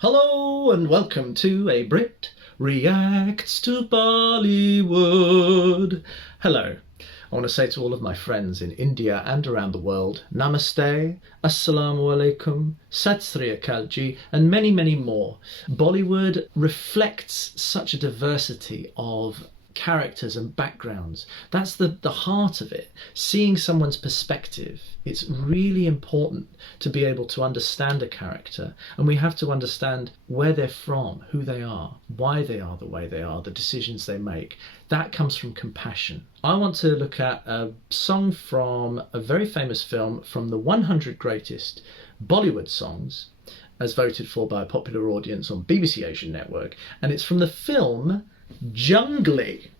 Hello and welcome to a Brit Reacts to Bollywood. Hello. I want to say to all of my friends in India and around the world, Namaste, Assalamu Alaikum, Sat Sri Akal Ji, and many, many more. Bollywood reflects such a diversity of characters and backgrounds. That's the heart of it. Seeing someone's perspective. It's really important to be able to understand a character, and we have to understand where they're from, who they are, why they are the way they are, the decisions they make. That comes from compassion. I want to look at a song from a very famous film from the 100 Greatest Bollywood Songs, as voted for by a popular audience on BBC Asian Network, and it's from the film Junglee.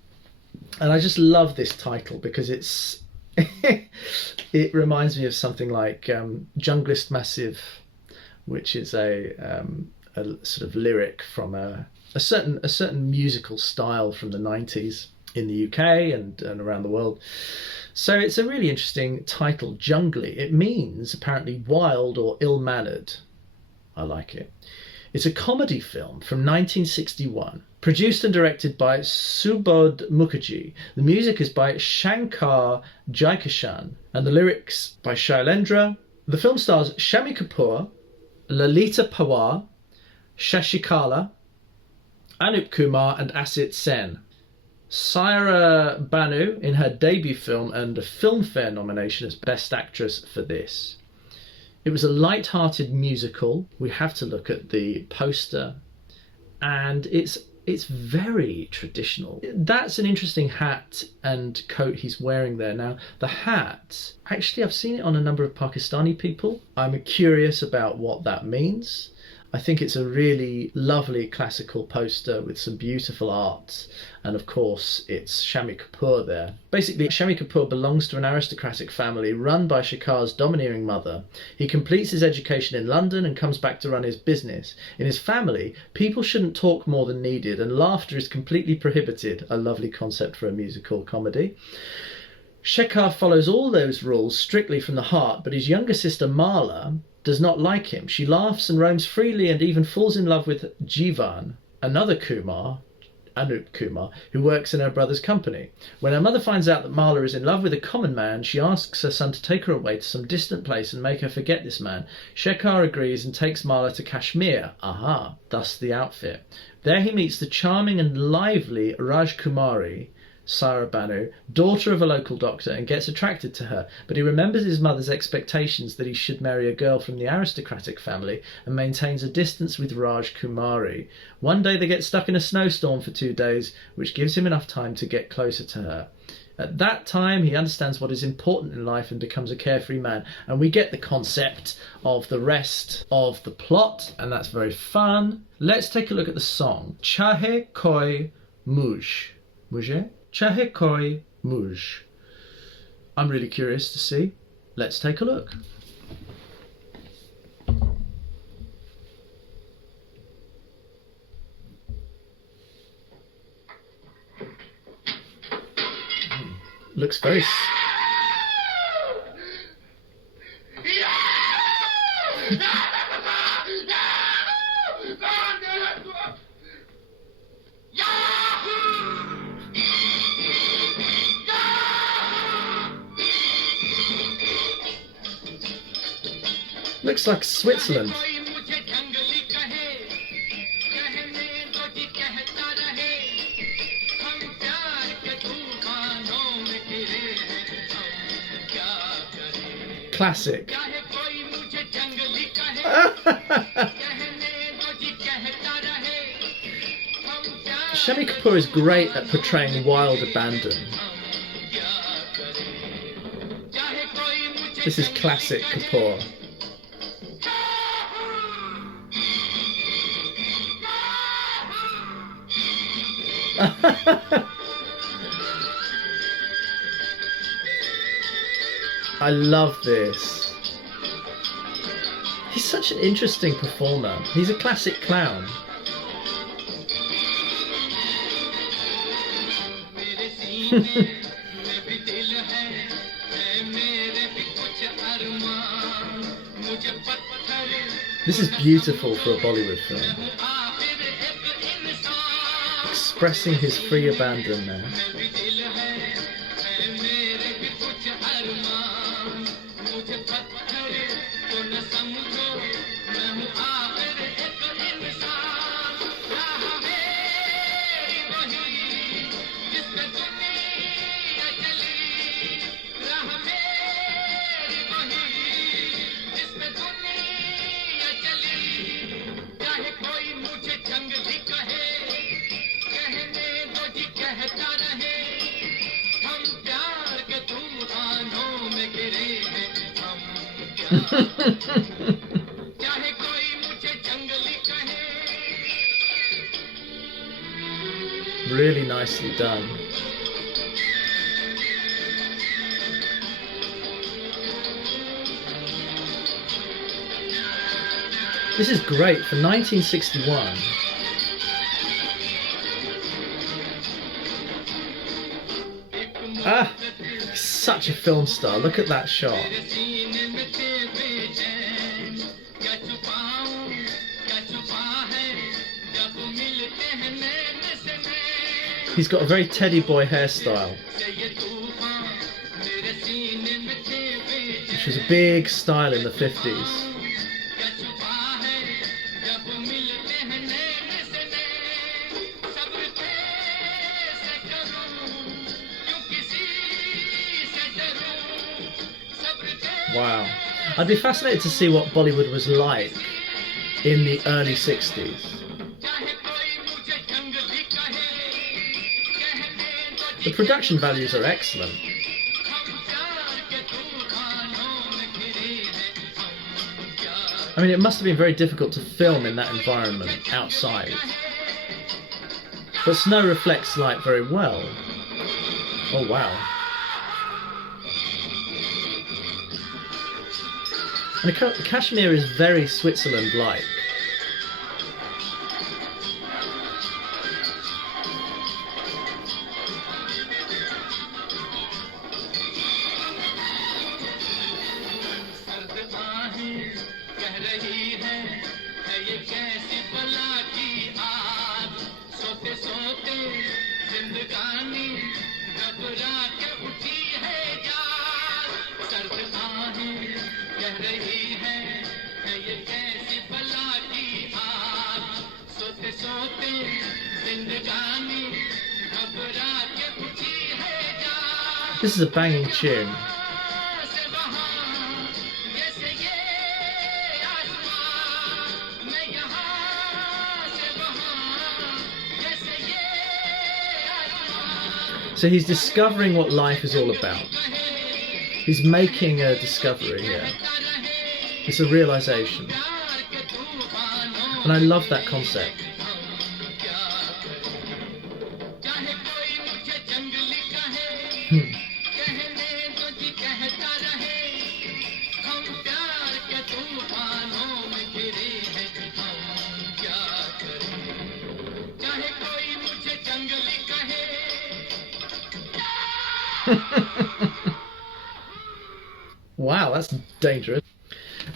And I just love this title because it's it reminds me of something like Junglist Massive, which is a sort of lyric from a certain musical style from the 90s in the UK and around the world. So it's a really interesting title, Junglee. It means apparently wild or ill-mannered. I like it. It's a comedy film from 1961, produced and directed by Subodh Mukherjee. The music is by Shankar-Jaikishan and the lyrics by Shailendra. The film stars Shammi Kapoor, Lalita Pawar, Shashikala, Anup Kumar and Asit Sen. Saira Banu in her debut film earned a Filmfare nomination as Best Actress for this. It was a light-hearted musical. We have to look at the poster, and it's very traditional. That's an interesting hat and coat he's wearing there. Now, the hat, actually I've seen it on a number of Pakistani people. I'm curious about what that means. I think it's a really lovely classical poster with some beautiful art, and of course it's Shammi Kapoor there. Basically, Shammi Kapoor belongs to an aristocratic family run by Shekhar's domineering mother. He completes his education in London and comes back to run his business. In his family, people shouldn't talk more than needed, and laughter is completely prohibited. A lovely concept for a musical comedy. Shekhar follows all those rules strictly from the heart, but his younger sister Mala does not like him. She laughs and roams freely and even falls in love with Jivan, another Kumar, Anup Kumar, who works in her brother's company. When her mother finds out that Mala is in love with a common man, she asks her son to take her away to some distant place and make her forget this man. Shekhar agrees and takes Mala to Kashmir. Aha, thus the outfit. There he meets the charming and lively Rajkumari, Saira Banu, daughter of a local doctor, and gets attracted to her, but he remembers his mother's expectations that he should marry a girl from the aristocratic family and maintains a distance with Raj Kumari. One day they get stuck in a snowstorm for 2 days, which gives him enough time to get closer to her. At that time, he understands what is important in life and becomes a carefree man. And we get the concept of the rest of the plot, and that's very fun. Let's take a look at the song. Chahe Koi Mujhe. Mujhe? Chahe Koi Mujhe. I'm really curious to see. Let's take a look. Looks very... Looks like Switzerland. Classic. Shammi Kapoor is great at portraying wild abandon. This is classic Kapoor. I love this. He's such an interesting performer. He's a classic clown. This is beautiful for a Bollywood film. Expressing his free abandon there. Really nicely done. This is great for 1961. Ah, such a film star. Look at that shot. He's got a very teddy boy hairstyle, which was a big style in the 50s. Wow. I'd be fascinated to see what Bollywood was like in the early 60s. The production values are excellent. I mean, it must have been very difficult to film in that environment outside. But snow reflects light very well. Oh wow. And Kashmir is very Switzerland-like. This is a banging tune. So he's discovering what life is all about. He's making a discovery here. It's a realization. And I love that concept. Wow, that's dangerous.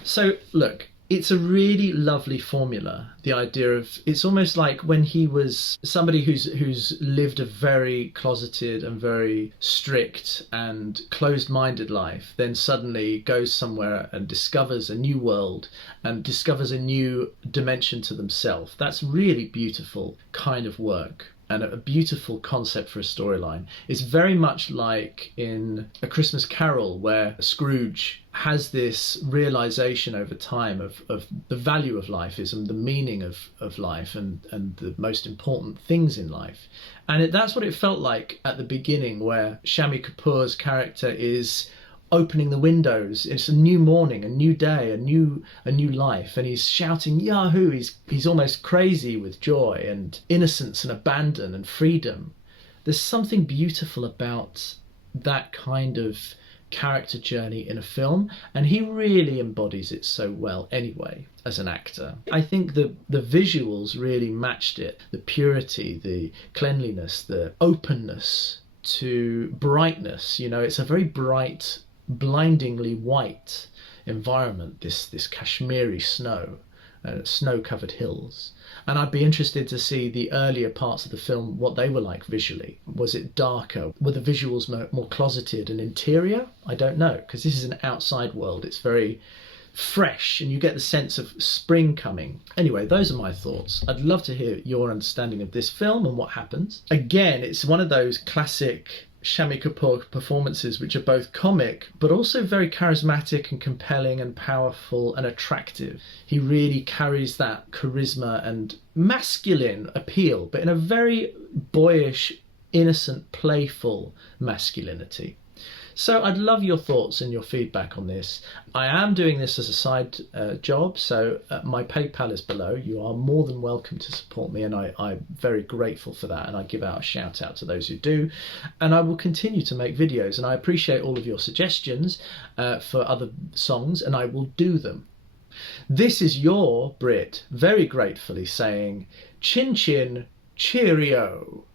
So look, it's a really lovely formula. The idea of, it's almost like when he was somebody who's lived a very closeted and very strict and closed-minded life, then suddenly goes somewhere and discovers a new world and discovers a new dimension to themselves. That's really beautiful kind of work. And a beautiful concept for a storyline. It's very much like in A Christmas Carol, where Scrooge has this realization over time of the value of life is, and the meaning of life, and the most important things in life. And that's what it felt like at the beginning, where Shammi Kapoor's character is opening the windows. It's a new morning, a new day, a new life, and he's shouting Yahoo. He's almost crazy with joy and innocence and abandon and freedom. There's something beautiful about that kind of character journey in a film, and he really embodies it so well anyway as an actor. I think the visuals really matched it. The purity, the cleanliness, the openness to brightness. You know, it's a very bright, blindingly white environment, this Kashmiri snow, snow-covered hills. And I'd be interested to see the earlier parts of the film, what they were like visually. Was it darker? Were the visuals more closeted and interior? I don't know, because this is an outside world. It's very fresh and you get the sense of spring coming. Anyway, those are my thoughts. I'd love to hear your understanding of this film and what happens. Again, it's one of those classic Shammi Kapoor performances which are both comic but also very charismatic and compelling and powerful and attractive. He really carries that charisma and masculine appeal, but in a very boyish, innocent, playful masculinity. So I'd love your thoughts and your feedback on this. I am doing this as a side job, so my PayPal is below. You are more than welcome to support me, and I'm very grateful for that, and I give out a shout out to those who do. And I will continue to make videos, and I appreciate all of your suggestions for other songs, and I will do them. This is your Brit very gratefully saying chin chin cheerio.